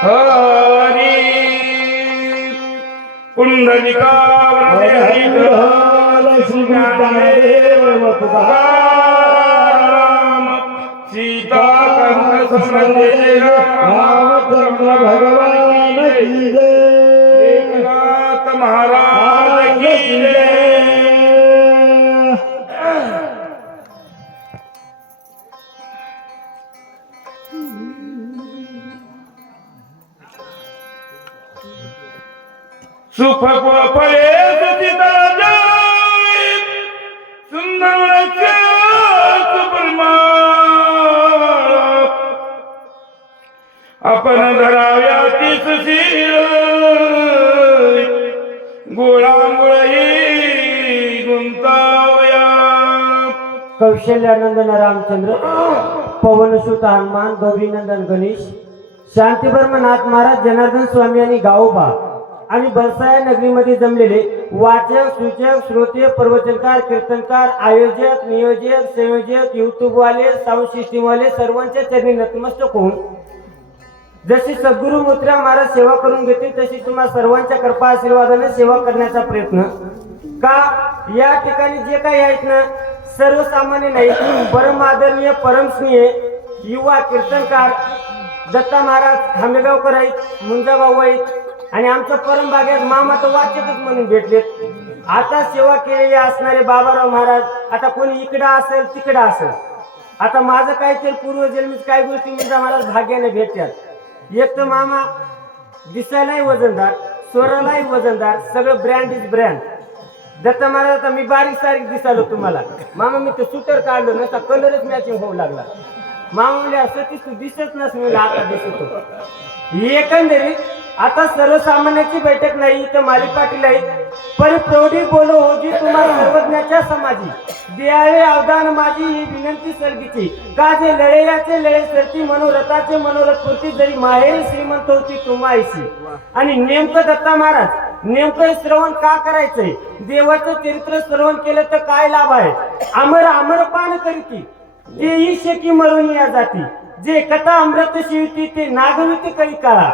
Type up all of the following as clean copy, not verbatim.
हरी पुंडलिका सीता कंठ भगवान की जय, एकनाथ महाराज की जय। सुख फळे सुचिता जय, सुंदर सुपरिमा आपण धराव्या तीस शिर, गोळामुळे गुंतावया। कौशल्यानंदन रामचंद्र, पवनसुत हनुमान, गौरीनंदन गणेश, शांतीबर्मनाथ महाराज, जनार्दन स्वामी आणि गावोबा आणि बरसाया नगरीमध्ये जमलेले वाचक, सूचक, श्रोते, प्रवचनकार, कीर्तनकार, आयोजक, नियोजक, संयोजक, युट्यूबवाले, साऊंड सिस्टीमवाले सर्वांच्या चरणी नतमस्तक होऊन जशी सद्गुरु मुत्रा महाराज सेवा करून घेतील तशी तुम्हाला सर्वांच्या कृपा आशीर्वादाने सेवा करण्याचा प्रयत्न। का या ठिकाणी जे काही आहेत ना सर्वसामान्य नाही, परम आदरणीय, परमस्नेह युवा कीर्तनकार दत्ता महाराज खांबेगावकर आहेत, मुंजाभाऊ आहेत आणि आमचं परम बागेत मामा तर वाचकच म्हणून भेटलेत। आता सेवा केलेली असणारे बाबाराव महाराज, आता कोणी इकडं असेल तिकडं असेल, आता माझं काहीतरी पूर्वजन्मीच काही गोष्टी मुंजा महाराज भाग्याने भेटतात। एक तर मामा दिसायलाही वजनदार, स्वरालाही वजनदार, सगळं brand is brand. Datta Maharaj आता मी बारीक सारीक दिसालो तुम्हाला, मामा मी ते सुटर काढलो नसता कलरच मॅचिंग होऊ लागला। मामा म्हणजे असं तू दिसत नस, आता दिसतो। एकंदरीत आता सर्वसामान्याची बैठक नाही तर माली पाटील आहेत, पण प्रौढी बोलो होजी तुम्हाला सर्वज्ञाच्या समाजी, द्यावे अवदान माझी ही विनंती सर्गीची, का जे लढेयाचे लढे सरती, मनोरथाचे मनोरथ पूर्ती, जरी माहेरी श्रीमंत होती तुम्हाशी। आणि नेमकं दत्ता महाराज नेमकं श्रवण का करायचंय, देवाचं चरित्र श्रवण केलं तर काय लाभ आहे। अमर अमर पान करीती तेही शेकी मरून या जाती, जे कथा अमृत शिवती ते नागविती कळी काळा,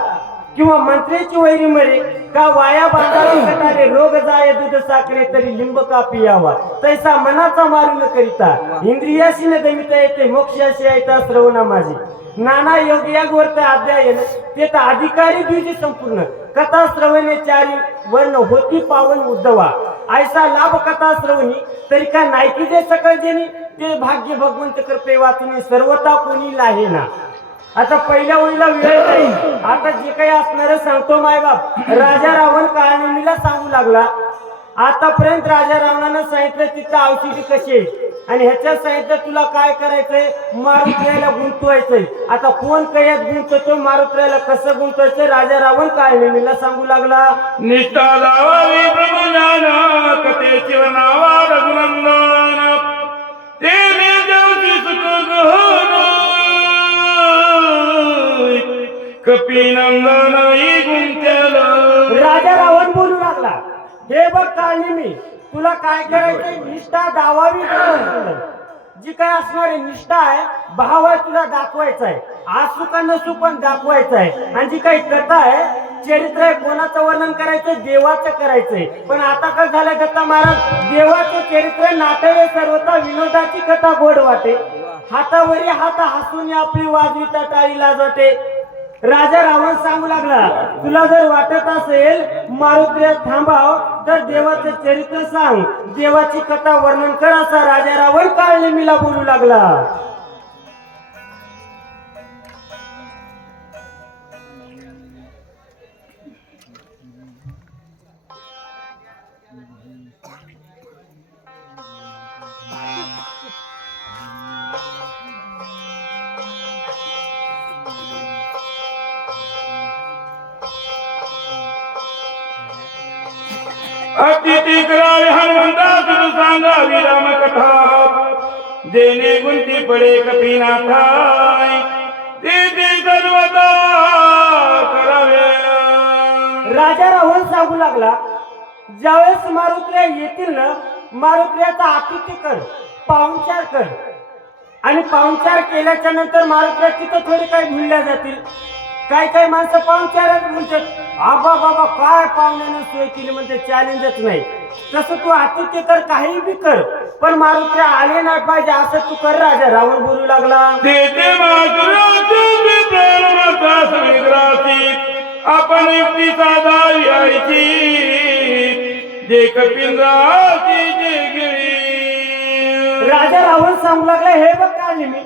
किंवा मंत्र्याची वैरी मरे का वाया बांधारे कटारे, रोग जाय दूध साखरे तरी लिंब का पियावा, तैसा मनाचा मारून करिता, इंद्रियाशी न दमिता येते मोक्षाशी येता श्रवणा माझी। नाना योगयागवर्त अध्यायन ते तर अधिकारी द्विज संपूर्ण, कथा श्रवणे चारी वर्ण होती पावन उद्धवा, ऐसा लाभ कथा श्रवणी तरी का नायकी जे सकळ जेनी, ते भाग्य भगवंत कृपे वाचून सर्वता कोणी लाहे ना। आता पहिल्या ओळीला वेळ नाही, आता जे काही असणार सांगतो मायबाप। राजा रावण काळनेमीला सांगू लागला, आतापर्यंत राजा रावणानं सांगितलं तिथं औषधी कशी आहे आणि ह्याच्यात सांगितलं तुला काय करायचंय, मारुत्र्याला गुंतवायचंय। आता कोण कयात गुंतवतो, मारुत्र्याला कसं गुंतवायचं, राजा रावण काळनेमीला सांगू लागला। निष्ठा लावावी ब्रह्मज्ञान, कथे शिवनावा रघुनंदन, ते निर्जवती सुख गहन, कपिनंदन ही गुंत्याल। राजा रावण बोलू लागला, हे बघ काळनेमी तुला काय करायचंय, निष्ठा दावावी, जी काय असणार आहे निष्ठा आहे, भाव आहे तुला दाखवायचा आहे, असू का नसू पण दाखवायचं आहे। आणि जी काही कथा आहे, चरित्र आहे, कोणाचं वर्णन करायचंय, देवाचं करायचंय। पण आता काय झालं दत्ता महाराज, देवाचं चरित्र नाटय सर्वता, विनोदाची कथा गोड वाटे, हातावरी हात हसून आपली वाजविता टाळी लाज वाटे। राजा रावण सांगू लागला, तुला जर वाटत असेल मारुत्र्या थांबाव तर देवाचं चरित्र सांग, देवाची कथा वर्णन कर, असा राजा रावण काळनेमीला बोलू लागला। अतिथी करावे हनुमंता तुझ सांगावी रामकथा देणे गुंती पडे कपिनाथाय ते सर्वदा करावे. राजा रावण सांगू लागला, ज्यावेळेस मारुत्र्या येतील ना, मारुत्र्याचा आतिथ्य कर, पाहुणचार कर. आणि पाहुणचार केल्याच्या नंतर मारुत्र्या तिथं थोडी काही भुलल्या जातील. काय काय माणसं पाहुणचारच बोलतात, आबा बाबा काय पाहुण्यानं सोय केली म्हणते, चॅलेंजच नाही. तसं तू आतिथ्य कर, काही बी कर, पण मारुत्र्या आले नाही पाहिजे असं तू कर. राजा रावण बोलू लागला, आपण युक्ती साधावी आईची जे कपिंद्राची जे गिरी. राजा रावण सांगू लागला, हे बघ काळी मी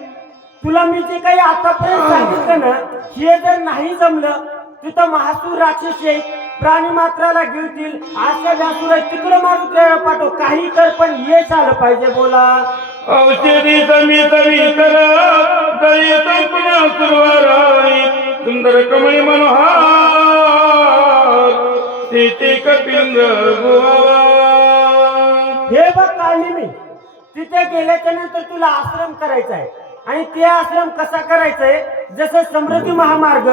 तुला मी जे काही आतापर्यंत सांगितलं ना, हे जर नाही जमलं तिथं महासूर राक्षस येईल, प्राणी मात्राला गिळतील, अशा व्यासूर तिकडे मारुत्र्याला पाठव, काही कर पण यश आलं पाहिजे. बोला औषधी समी समी कर दही संपना सुरवाराई सुंदर कमळी मनोहार ते कपिंद्र गोवा. हे बघ काळी मी तिथे गेल्याच्या नंतर तुला आश्रम करायचा आहे. आणि ते आश्रम कसा करायचंय, जसं समृद्धी महामार्ग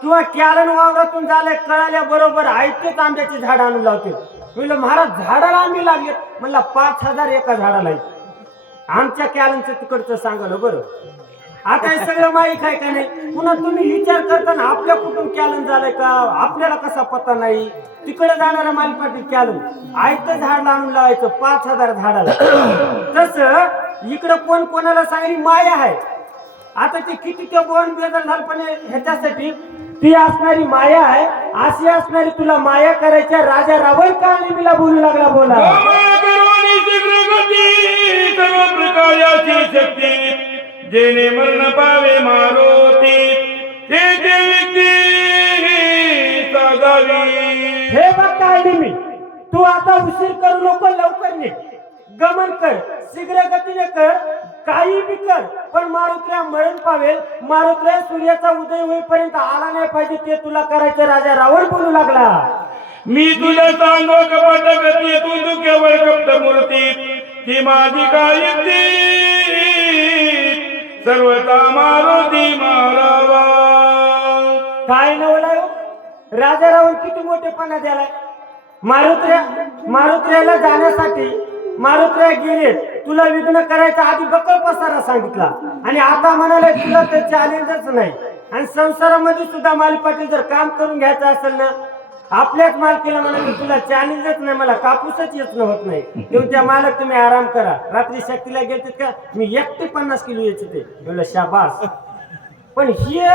किंवा क्यालन वावरातून झालंय कळाल्या बरोबर ऐकतेच आंब्याची झाड आणून लावते. म्हणलं महाराज झाडाला आम्ही लागले, म्हणला 5000 एका झाडाला आहे. आमच्या कॅलनचं तिकडचं सांगलं बरं. आता हे सगळं माहीत आहे का नाही. पुन्हा तुम्ही विचार करताना आपल्या कुठून कॅलन झालंय का आपल्याला कसा पत्ता नाही. तिकडे जाणारा मालपाटी कॅलन ऐकतं झाड आणून लावायचं 5000 झाडाला. तसं इकडं कोण कोणाला सांगली माया आहे. आता ते किती ते बोन बेजार झालं, पण ह्याच्यासाठी ती असणारी माया आहे. अशी असणारी तुला माया करायच्या. राजा रावण का नेहमीला बोलू लागला, बोला सर्व प्रकारची शक्ती जेने मरण पावे मारुती ते व्यक्ती साधावी. हे बघ काय मी तू आता उशीर करू नको, लवकर निघ, गमन कर, शीघ्र गतीने कर, काही बी कर, पण मारुत्र्या मरण पावेल. मारुत्र्या सूर्याचा उदय होईपर्यंत आला नाही पाहिजे, ते तुला करायचं. राजा रावण बोलू लागला, मी तुला सांगो कपट गती तू केवळ कपट मूर्ती ही माझी काय सर्वता मारुती मारावा. काय नवला राजा रावण किती मोठेपणा द्यालाय. मारुत्र्याला जाण्यासाठी मारुत्र्या गेले, तुला विघ्न करायचा आधी बकल पसारा सांगितला आणि आता म्हणाले तुला ते चॅलेंजच नाही. आणि संसारामध्ये सुद्धा मालपाटी जर काम करून घ्यायचं असेल ना, आपल्याच मालकीला म्हणाले तुला चॅलेंजच नाही, मला कापूसच येत होत नाही. तेव्हा त्या मालक तुम्ही आराम करा. रात्री शक्तीला गेलते का, मी एकटे 50 किलो यायचे ते बोल शाबास. पण हे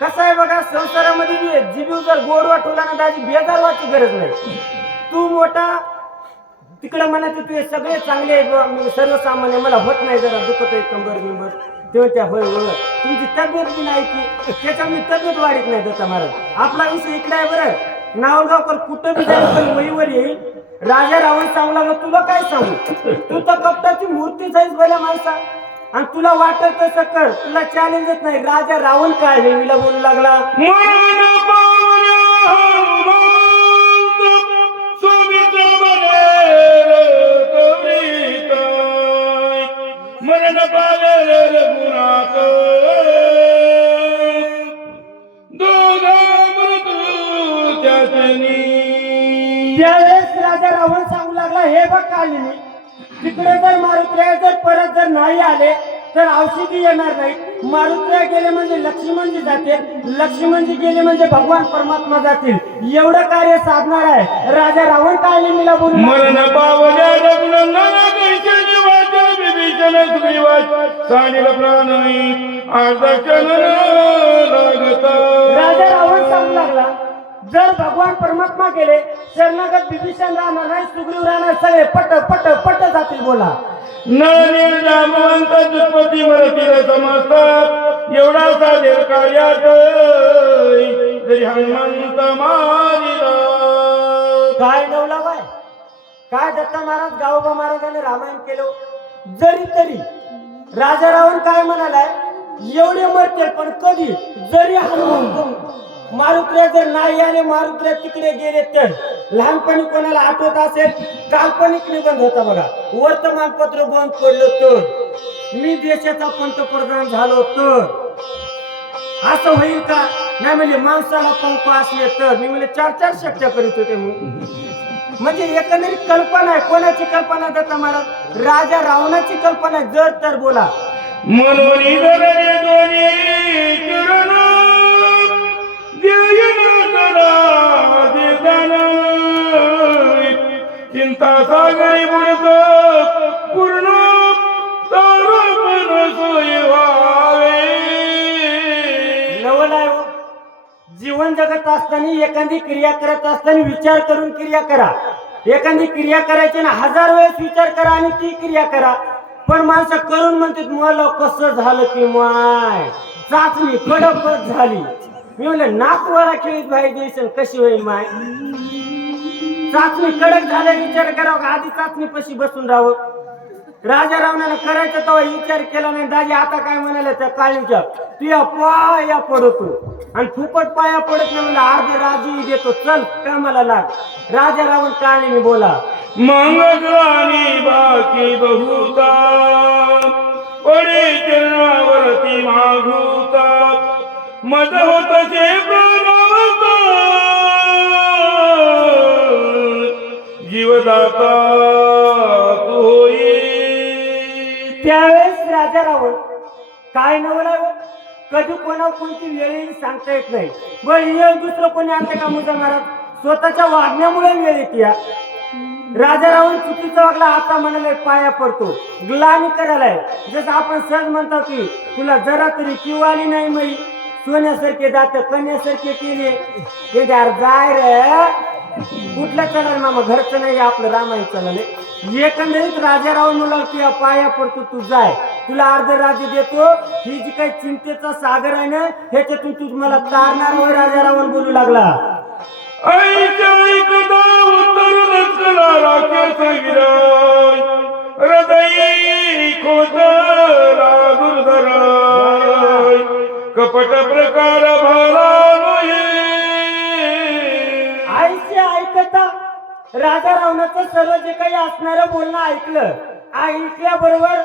कसं आहे बघा, संसारामध्ये जीव जर गोड वाटवला ना दाजी बेजार व्हायची गरज नाही. तू मोठा तिकडे म्हणायचं तुझे सगळे चांगले आहे, सर्वसामान्य मला होत नाही, जरा दुखत आहे कंबर बिंबर. तेव्हा त्या होय होय तुमची तब्येत बी नाही की त्याच्यामुळे तब्येत वाढत नाही. दत्ता महाराज आपला विषय इकडे आहे बरं. नावगावकर कुठं बी जाईल पण वहीवर येईल. राजा रावण सांगू लागला, तुला काय सांगू, तू तर कपटाची मूर्ती जाईस भल्या माणसा आणि तुला वाटत तसं कर, तुला चॅलेंजच नाही. राजा रावण काय नेहमीला बोलू लागला, मरण पावेल गुणाक त्यावेळेस राजा रावण सांगू लागला, हे बघ कालिनी तिकडे जर मारुत्र्या जर परत जर नाही आले तर औषधी येणार नाही. मारुत्र्या गेले म्हणजे लक्ष्मणजी जाते, लक्ष्मणजी गेले म्हणजे भगवान परमात्मा जातील. एवढं कार्य साधणार आहे. राजा रावण कालिनीला बोलू, मरण पावल्या रघुनंदना कैसे जीवाच्या विभीषण सुग्रीवाच सानिल प्राणई आर्दक्षण लागता. राजा रावण सांगू लागला, जर भगवान परमात्मा गेले शरणागत विभीषण राहणार नाही, सुग्रीव राहणार, सगळे पट पट पट जातील. बोला नळनील जामवंत दुष्पती मरतील समजतात एवढा साधेर कार्यात जरी हनुमंत मारिला. काय नवला बाय, काय दत्ता महाराज गावोबा महाराजांनी रामायण केलं. जरी तरी राजा रावण काय म्हणालाय, एवढे मरते पण कधी जरी हनुमंत मारुत्र्या जर नाही आले, मारुत्र्या तिकडे गेले तर लहानपणी कोणाला आठवत असेल, काल्पनिक निबंध होता बघा, वर्तमानपत्र बंद पडलं तर, मी देशाचा पंतप्रधान झालो तर असं होईल का? नाही म्हणजे माणसाला पंख असले तर, मी म्हणजे 4 शक्य करीत होते म्हणजे एकंदरीत कल्पना आहे. कोणाची कल्पना देता महाराज? राजा रावणाची कल्पना आहे. जर तर बोला. मनोनी धरणे दोन्ही चरण देईन करा देतान चिंता सागरी बुडत पूर्ण तारोपण सोय व्हावे. नवलाय हो. जीवन जगत असताना एखादी क्रिया करत असताना विचार करून क्रिया करा. एखादी क्रिया करायची ना 1000 वेळेस विचार करा आणि ती क्रिया करा. पण माणसं करून म्हणतात मला कसं झालं की माय चाचणी कडकच झाली. मी म्हणलं नाकवाला खेळीत भाई देशन कशी होईल माय? चाचणी कडक झाल्या विचार करावं आधी चाचणी पशी बसून राहावं. राजा रावणानं करायचं तेव्हा विचार केला नाही. दाजी आता काय म्हणाले त्या काळीच्या तुया पाया पडतो आणि फुकट पाया पडत नाही म्हणलं अर्ध राजी देतो चल कामाला लाग. राजा रावण काळीने बोला मंगळानी बाकी बहुता पडे चरणावरती मागुता मज होतचे प्रणवता जीवदाता तू होई. त्यावेळेस राजा रावण काय नवला कधी कोणा कोणती वेळ सांगता येत नाही. बरं दुसरं कोणी आणते का मुजा महाराज? स्वतःच्या वागण्यामुळे वेळ येते. राजा रावण चुकीचं वागला आता म्हणाले पाया पडतो ग्लानी करायला. जसं आपण सहज म्हणतो की तुला जरा तरी किव आली नाही मई सोन्यासारखे दात कन्यासारखे केले ते जाय रे कुठलं चालणार मामा घरचं नाही आपलं रामायण चालले. एकंदरीत राजा रावण मुला तुझ्या पाया पडतो तू जाय तुला अर्ध राज्य देतो. ही जी काही चिंतेचा सागर आहे ना ह्याच्यातून तू मला तारणार होय राजा रावण बोलू लागला. ऐकता उत्तर दक्षला राखेचा विराय हृदयी खोदला दुर्धराय कपट प्रकार भाला आईचे ऐकता राजा रावणाचं सर्व जे काही असणारं बोलणं ऐकलं. ऐकल्याबरोबर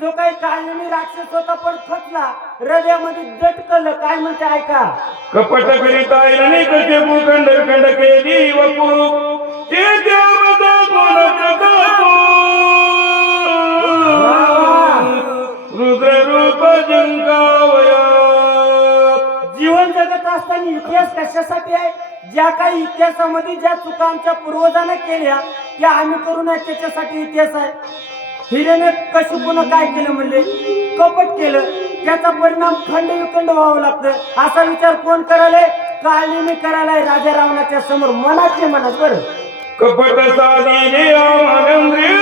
जो काही काळनी राक्षस होता पण खचला हृदयामध्ये जटकलं. काय म्हणते ऐका. कपट करिता नाही कसे भूखंड खंड केली वपू ते त्यामधा कोण प्रतापो रुद्र रूप जिंकावया. जीवन जगत असताना इतिहास कशासाठी आहे? ज्या काही इतिहासामध्ये ज्या चुका आमच्या पूर्वजांना केल्या त्या आम्ही करू नये त्याच्यासाठी इतिहास आहे. हिऱ्याने कशुपून काय केलं म्हणले कपट केलं त्याचा परिणाम खंड विखंड व्हावं लागतं. असा विचार कोण करायलाय? काळनी करायलाय राजा रावणाच्या समोर मनाचे मनात. बरं कपट साधीने आनंद्रिय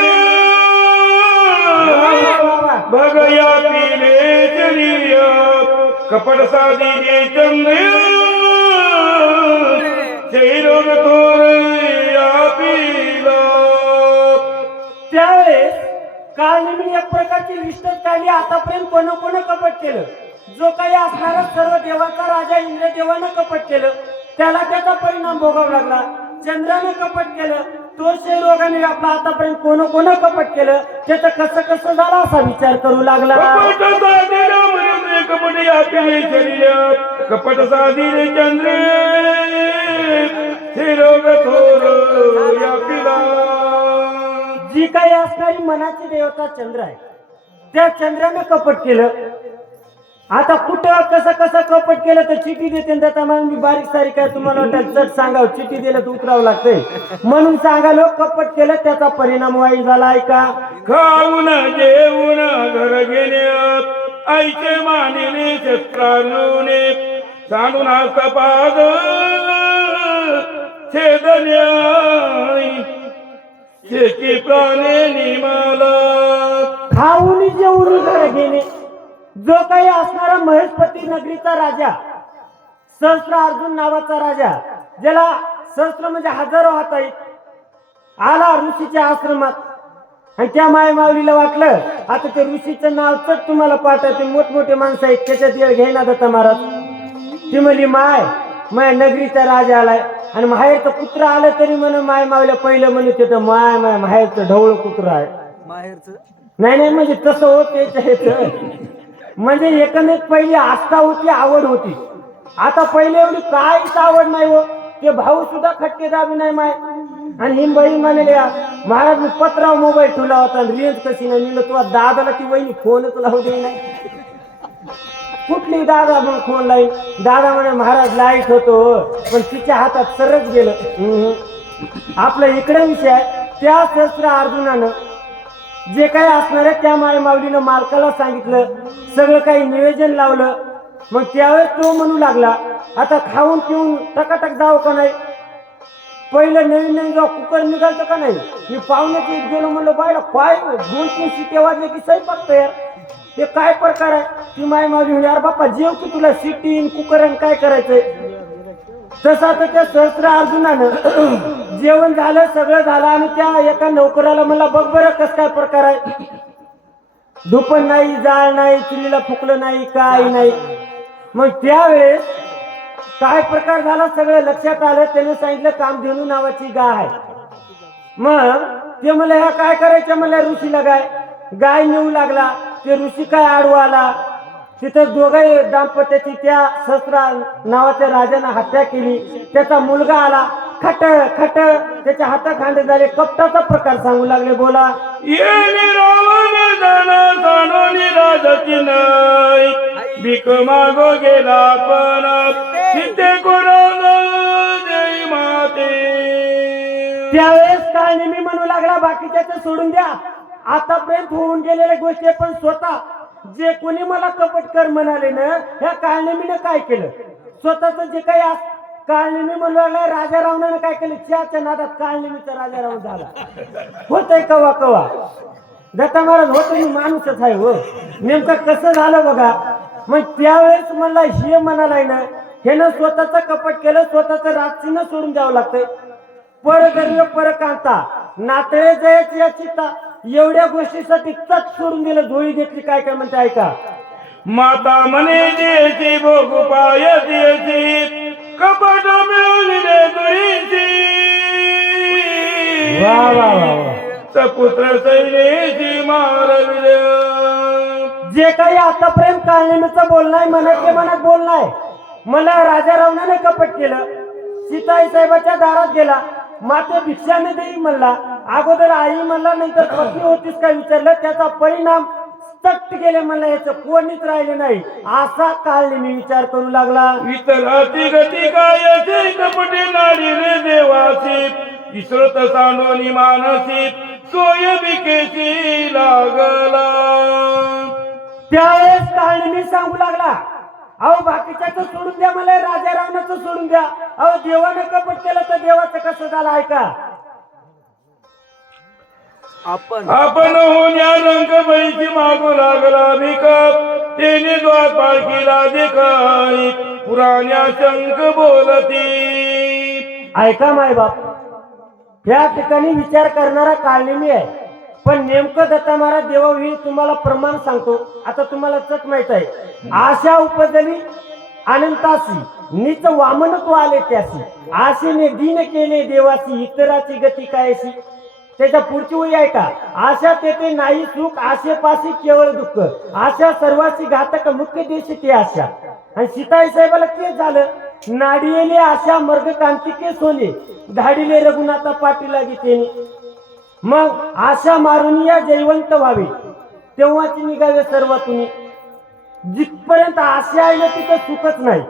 भगया पिले चलिय कपट साधीने चंद्रिय जैरोग थोर या पिला. त्यावेळेस काळनी एक प्रकारची लिस्टच काढली. आतापर्यंत कोण कोण कपट केलं. जो काही असणारा सर्व देवाचा राजा इंद्रदेवानं कपट केलं त्याला त्याचा परिणाम भोगावा लागला. चंद्राने कपट केलं तो रोगाने आपला. आतापर्यंत कोण कोण कपट केलं त्याचं कसं कसं झालं असा विचार करू लागला. कपट या पिले चलिय कपट साधीने चंद्र रोग थोर या पिला. जी काही असणारी मनाची देवता चंद्र आहे त्या चंद्राने कपट केलं. आता कुठं कसं कसं कपट केलं तर चिठी देते त्याचा मी बारीक सारीक काय तुम्हाला वाटत चट सांगावं चिठी दिलं तर उतरावं लागतंय म्हणून सांगालो. कपट केलं त्याचा परिणाम वाईट झाला. ऐका. खाऊन जेवून घर घेण्यात आईचे मानिले शस्त्रानुने सांडून हस्तपाद छेदन्याय शेकी प्राणे निमाला. खाऊन जेवून घर घेणे. जो काही असणारा महेशपती नगरीचा राजा सहस्त्र अर्जुन नावाचा राजा ज्याला सहस्त्र म्हणजे हजारो हात आहेत आला ऋषीच्या आश्रमात आणि त्या माय माऊलीला वाटलं आता ते ऋषीचं नाव चट तुम्हाला पाठवते मोठमोठे माणसं आहेत त्याच्यात वेळ घेणार होता महाराज. ती म्हणली माय माझ्या नगरीचा राजा आलाय आणि माहेरचं कुत्र आलं तरी म्हणे माय मावल्या पहिलं म्हणत होतं माय माय माहेरचं ढवळ कुत्र आहे. माहेरचं नाही नाही म्हणजे तसं होते म्हणजे एकंदरीत पहिली आस्था होती, आवड होती. आता पहिले एवढी काहीच आवड नाही हो. ते भाऊ सुद्धा खटके दाबी नाही माय. आणि ही बहीण म्हणाली महाराज मी पत्राव मोबाईल ठेवला होता आणि रेंज कशी नाही लिहिलं तुला दादाला ती वहिनी फोनच लावू दे नाही. कुठली दादा मग फोन लाईन दादा म्हणे महाराज लाईट होतो पण तिच्या हातात सरच गेलं. आपला इकडे विषय आहे त्या शस्त्र अर्जुनानं जे काही असणार आहे त्या माय माऊलीनं मालकाला सांगितलं, सगळं काही नियोजन लावलं. मग त्यावेळेस तो म्हणू लागला आता खाऊन पिऊन टकाटक जावं का नाही. पहिलं नवीन नवीन जेव्हा कुकर निघालतं का नाही मी पाहुण्याची गेलो म्हणलं बायला काय 2-3 शिट्या वाजले की स्वयंपाक तयार. हे काय प्रकार आहे. ती माय मावली म्हणजे अरे बाप्पा जेव की तुला शिट्टी कुकर आणि काय करायचंय. तसं आता त्या सहस्त्र अर्जुनानं जेवण झालं सगळं झालं आणि त्या एका नोकराला म्हणला बघ बरं कस काय प्रकार आहे. धुपण नाही, जाळ नाही, चुलीला फुकलं नाही, काही नाही. मग त्यावेळेस काय प्रकार झाला सगळं लक्षात आलं. त्याने सांगितलं कामधेनू नावाची गाय आहे. मग ते म्हणलं ह्या काय करायचं म्हणलं ऋषीला गाय नेऊ लागला. ते ऋषी काय आडवा आला. तिथं दोघे दाम्पत्याची त्या सहस्त्र नावाच्या राजाने हत्या केली. त्याचा मुलगा आला खट खट त्याच्या हाताखांडे झाले. कपटाचा प्रकार सांगू लागले. बोला. येणे रावण जाना जाणोनी राजाची नाही भीक मागो गेला पण तिथे कोणाला जय माते. त्यावेळेस काय नेहमी म्हणू लागला बाकीच्याच सोडून द्या आतापर्यंत होऊन गेलेल्या गोष्टी पण स्वतः जे कोणी मला कपट कर म्हणाले ना ह्या काळनेमीनं काय केलं. स्वतःच जे काही काळनेमी म्हणू लागला राजा रावणानं काय केलं. च्याच्या नादात काळनेमीचा राजा रावण झाला. होतय कवा कवा दत्ता महाराज होत मी माणूसच आहे हो. नेमकं कसं झालं बघा. मग त्यावेळेस म्हणला हे म्हणालाय ना ह्यानं स्वतःच कपट केलं. स्वतःच राक्षीनं सोडून द्यावं लागतंय. परगर्व परकांता नातळे जयाची या चित्ता एवढ्या गोष्टीसाठी तच सोडून दिलं. झोळी घेतली काय काय म्हणते ऐका. माता म्हणे द्यायची भोगू पाय द्यायची कपट मिळवली तुरीची वा वा वा. सपुत्र सैनेची मारविले. जे काही आतापर्यंत काळनेमीचं बोलणं आहे मनात ते मनात बोलणं आहे. मला राजा रावणाने कपट केलं. सीताई साहेबाच्या दारात गेला. माते भिक्षाने देई म्हणला. अगोदर आई म्हणला नंतर पत्नी होतीस काय विचारलं. त्याचा परिणाम तट गेले म्हणला. याचं कोणीच राहिले नाही असा काळनेमी विचार करू लागला. इतराची गती काय कपटे नाडीने देवासी इसरत सांडोनी मानसी सोय बिकेची लागला. त्यावेळेस काळनेमी सांगू लागला अहो बाकीच्याच सोडून द्या मला राजा रावणाचं सोडून द्या. अहो देवानं कपट केलं तर देवाचं कसं झालं ऐका. आपण होण्या रंगबळीची मागू लागला भिकप तेने द्वार पालखीला देखाई पुराण्या शंख बोलती. ऐका मायबाप या ठिकाणी विचार करणारा काळनेमी आहे. पण नेमकं दत्ता महाराज देवाविषयी तुम्हाला प्रमाण सांगतो. आता तुम्हाला चक माहित आहे. आशा उपजली अनंतासी नीच वामनत्व आले त्यासी आशेने दिन केले देवासी इतराची गती कायशी. त्याच्या पुढची वही आहे का. आशा तेथे नाही सुख आशेपाशी केवळ दुःख आशा सर्वाची घातक मुख्य देश ते आशा. आणि सीताई साहेबाला तेच झालं. नाडियेले आशा मर्ग कांतिके सोने धाडिले रघुनाथा पाटीला गीतेने. मग आशा मारून या जयवंत व्हावे तेव्हाची निघावे सर्वातून. जिथपर्यंत आशा आहे ना तिथं सुखच नाही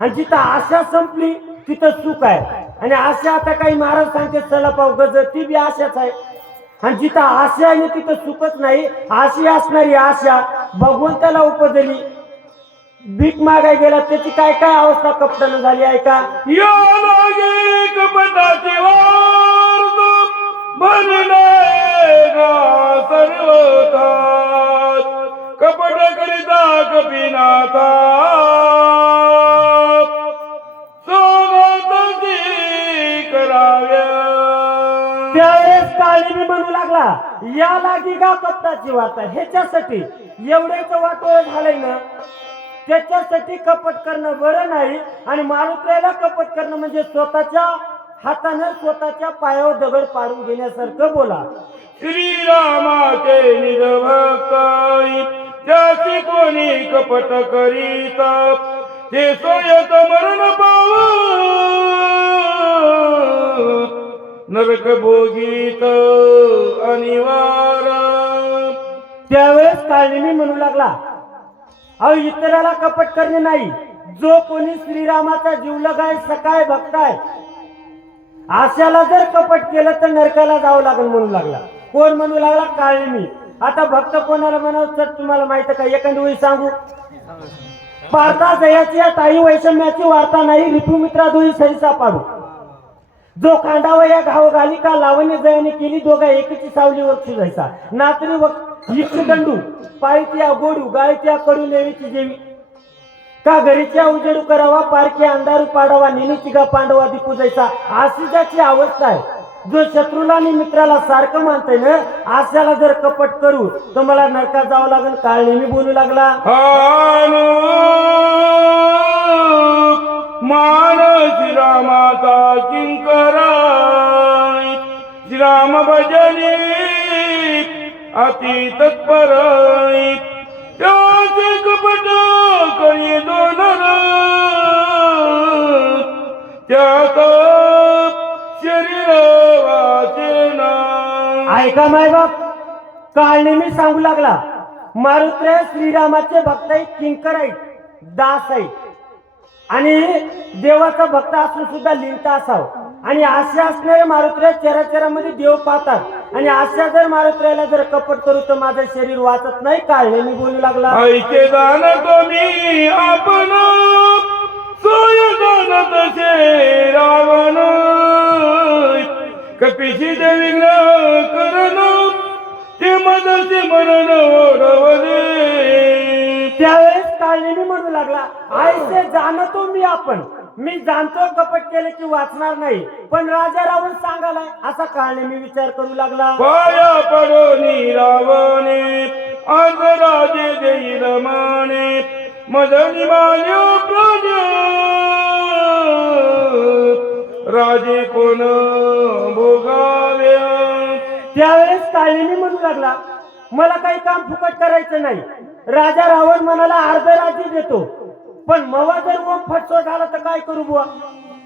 आणि जिथं आशा संपली तिथं सुख आहे. आणि आशा आता काही महाराज सांगते चला पाव गज ती बी आशाच आहे. आणि जिथं आशा आहे ना तिथं सुखच नाही. आशी असणारी आशा भगवंताला उपजली भीक मागाय गेला त्याची काय काय अवस्था कपटानं झाली ऐका. या लागे कपटाची वार बनले सर्वता कपट करिता कपिनाथा सोबतची कराव्या. त्यावेळेस काळनेमी म्हणू लागला या लागी का कपटाची वार्ता. ह्याच्यासाठी एवढ्याच वाटोळ झालंय ना त्याच्यासाठी कपट करणं बरं नाही. आणि मारुत्र्याला कपट करणं म्हणजे स्वतःच्या हाताने स्वतःच्या पायावर दगड पाडून घेण्यासारखं बोला. श्रीरामाचे निजभक्त ज्याची कोणी कपट करीत ते स्वयत मरण पाव नरक भोगीत अनिवार. त्यावेळेस काळनेमी म्हणू लागला, अहो इतराला कपट करणे नाही. जो कोणी श्रीरामाचा जीवलगाय सकाळ भक्ताय अशाला जर कपट केलं तर नरकाला जावं लागेल म्हणू लागला. कोण म्हणू लागला? काळनेमी. आता भक्त कोणाला म्हणावं तर तुम्हाला माहित का? एखादी वेळी सांगू. पार्था जयाची ताई वैषम्याची वार्ता नाही, रिपुमित्रा दोही सरिसा पाडू. जो खांडावा या घाव घाली का लावण्य जयाने केली, दोघा एकीची सावलीवर जायचा. नातरी व दंडू पाळीच्या गोडू गायच्या कडू नेवीची जेवी का घरीच्या उजेडू करावा, पारख्या अंधारू पाडावा, नेहमीची गा पांडवा दिपू जायचा. अशी ज्याची अवस्था आहे, जो शत्रूला आणि मित्राला सारखं मानतय ना, अशाला जर कपट करू तर मला नरकात जावं लागेल. काळनेमी बोलू लागला, मान श्रीरामाचा किंकरा श्रीराम भजनी अति तत्पर त्याचे कपट करी दोनर त्यात शरीर वाचेना. ऐका मायबाप, काळनेमी सांगू लागला, मारुत्र्य श्रीरामाचे भक्त आहेत, किंकर आहेत, दास आहेत आणि देवाचा भक्त असून सुद्धा लिंता असावं. आणि असे असणारे मारुत्र्य चराचरामध्ये देव पाहतात आणि अशा जर मारुत्र्याला जर कपट करू तर माझं शरीर वाचत नाही. काळनेमी बोलू लागला, ऐके जाणतो मी आपण सोय जाणत शे रावण कपिशी विघ्न करण ते मदरचे मरण ओढवले. त्यावेळेस काळनेमी म्हणू लागला, ऐसे जाणतो मी आपण, मी जाणतो कपट केले की वाचणार नाही, पण राजा रावण सांगालाय असा काळनेमी विचार करू लागला. पाया पडोनी रावणे आज राजे देईल माने मदनी मान्य प्राज राजे कोण भोगाव्या. त्यावेळेस काळनेमी म्हणू लागला, मला काही काम फुकट करायचं नाही. राजा रावण म्हणाला अर्ध राज्य देतो, पण मवा जर ओम फटसो झाला तर काय करू बुवा?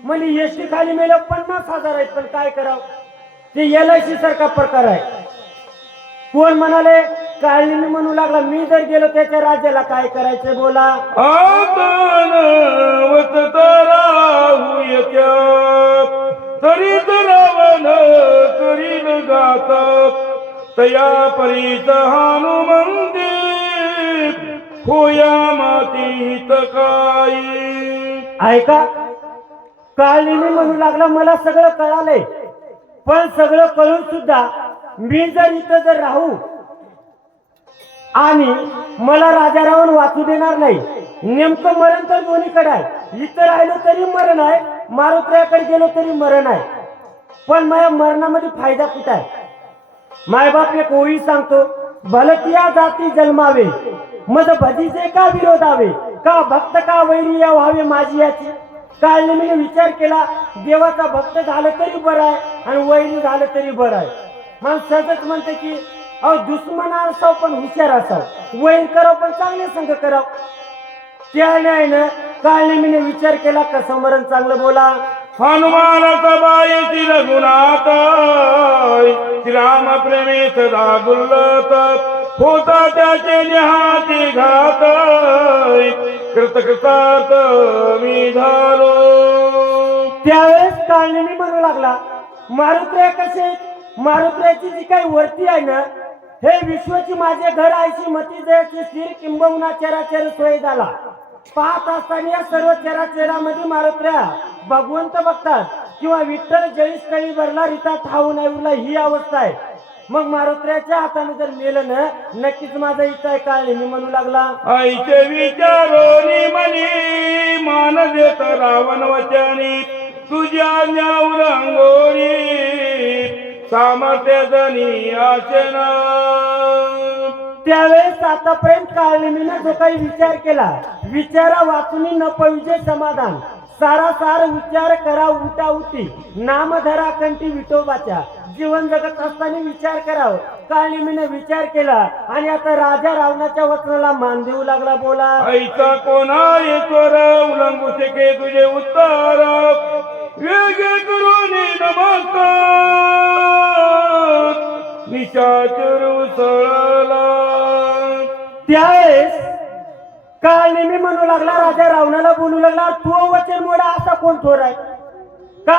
म्हणजे एसटी खाली मेलं 50,000 आहेत, पण काय करावं? ते LIC सारखा प्रकार आहे. कोण म्हणाले? काळनेमी म्हणू लागला, मी जर गेलो त्याच्या राज्याला काय करायचं बोला. आपण वतरा येत्या तरी रावण करील गात तया परीत हनुमंते होया मातीत काही. ऐका, काळनेमी म्हणू लागला, मला सगळं कळालंय, पण सगळं कळून सुद्धा मी जर इथं जर राहू आणि मला राजा रावण वाचू देणार नाही, नेमकं मरण तर दोन्हीकडे आहे. इथं राहिलो तरी मरण आहे, मारुत्र्याकडे गेलो तरी मरण आहे, पण माझ्या मरणामध्ये फायदा कुठं आहे? मायबाप एक ओळी सांगतो, भलतिया जाती जन्मावे मज भजीचे का विरोधावे, का भक्त का वैरी या व्हावे माझी याची. काळनेमीने विचार केला, देवाचा भक्त झालं तरी बरं आहे आणि वैरी झालं तरी बरं आहे. मग सहजच म्हणते की अहो दुश्मन असाव पण हुशार असाव, वैर कराव पण चांगले संघ कराव. त्याने काळनेमीने विचार केला, कसं मरण चांगलं बोला. हनुमानाचा बाईची रघुनाथ श्रीराम प्रेमे सदा गुल्लत होता त्याचे निहाती घात कृतकृतात मी झालो. त्यावेळेस काळनेमी म्हणू लागला, मारुत्र्य कसे, मारुत्र्याची जी काही वरती आहे ना, हे विश्वाची माझे घर आयची मती जयाची स्थिर किंबहुना चराचर सोय झाला. पाहत असताना या सर्व चराचरामध्ये मारुत्र्या भगवंत बघतात किंवा विठ्ठल जळीस कळी भरला रीता ठाऊ नाही उरला, ही अवस्था आहे. मग मारुत्र्याच्या हाताने जर मेलं ना, नक्कीच माझा इच्छा आहे. काळनेमी म्हणू लागला, आईचे विचारोनी मनी मान देत रावण वचनी तुझ्या ज्ञावर अंगोरी सामर्थ्य जनी आचना. त्यावेळेस आतापर्यंत काळनिमीनं जो काही विचार केला, विचारा वाचून न पविजे समाधान, सारासार विचार करा उठा उठी, नाम धरा कंठी विठोबाच्या. जीवन जगत असताना विचार करावं, काळनिमीनं विचार केला आणि आता राजा रावणाच्या वचनाला मान देऊ लागला. बोला आईचा कोणा येतोर उलंगू शके तुझे उत्तर, वेगे करून नमस्कार निशाचर उसळला. त्यावेळेस काळनिमी म्हणू लागला, राजा रावणाला बोलू लागला, तू वचन मोडा असा कोण थोर आहे का?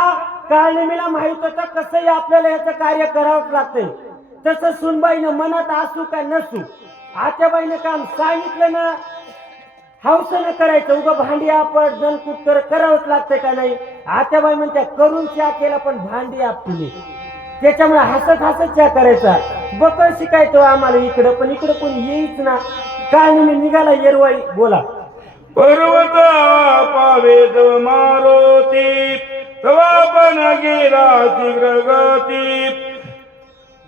काळनिमीला माहित होतं कसंही आपल्याला याचं कार्य करावंच लागतंय. तसं सुनबाईनं मनात असू का नसू, आत्याबाईनं काम सांगितलं ना, हौसनं करायचं. उगा भांडी आपट जनकूट करावंच लागतंय का नाही? आत्याबाई म्हणत्या करून चहा केला पण भांडी आपली, त्याच्यामुळे हसत हसत चहा करायचा. बकळ शिकायचं आम्हाला इकडं, पण इकडं कोणी येईच ना. काळनिमी निघाला येरवाई. बोला पर्वत पावेद मारुती, तवा पण गेला तिग्रगती,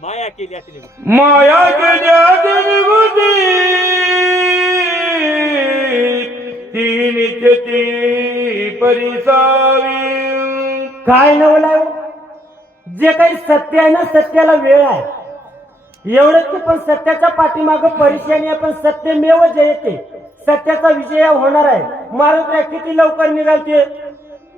माया केली माया केल्या निगुती, ती नित्यती परिसावी. काय नवलाय, जे काही सत्य आहे ना, सत्याला वेळ आहे. एवढंच की पण सत्याच्या पाठीमागं परेशानी आहे, पण सत्यमेव जयते, सत्याचा विजय होणार आहे. मारुत्र्या किती लवकर निघालते,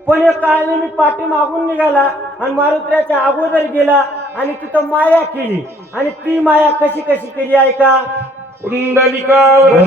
पण एक काळनिमी पाठीमागून निघाला आणि मारुत्र्याच्या अगोदर गेला आणि तिथं माया केली. आणि ती माया कशी कशी केली ऐका. कुंडलिकावर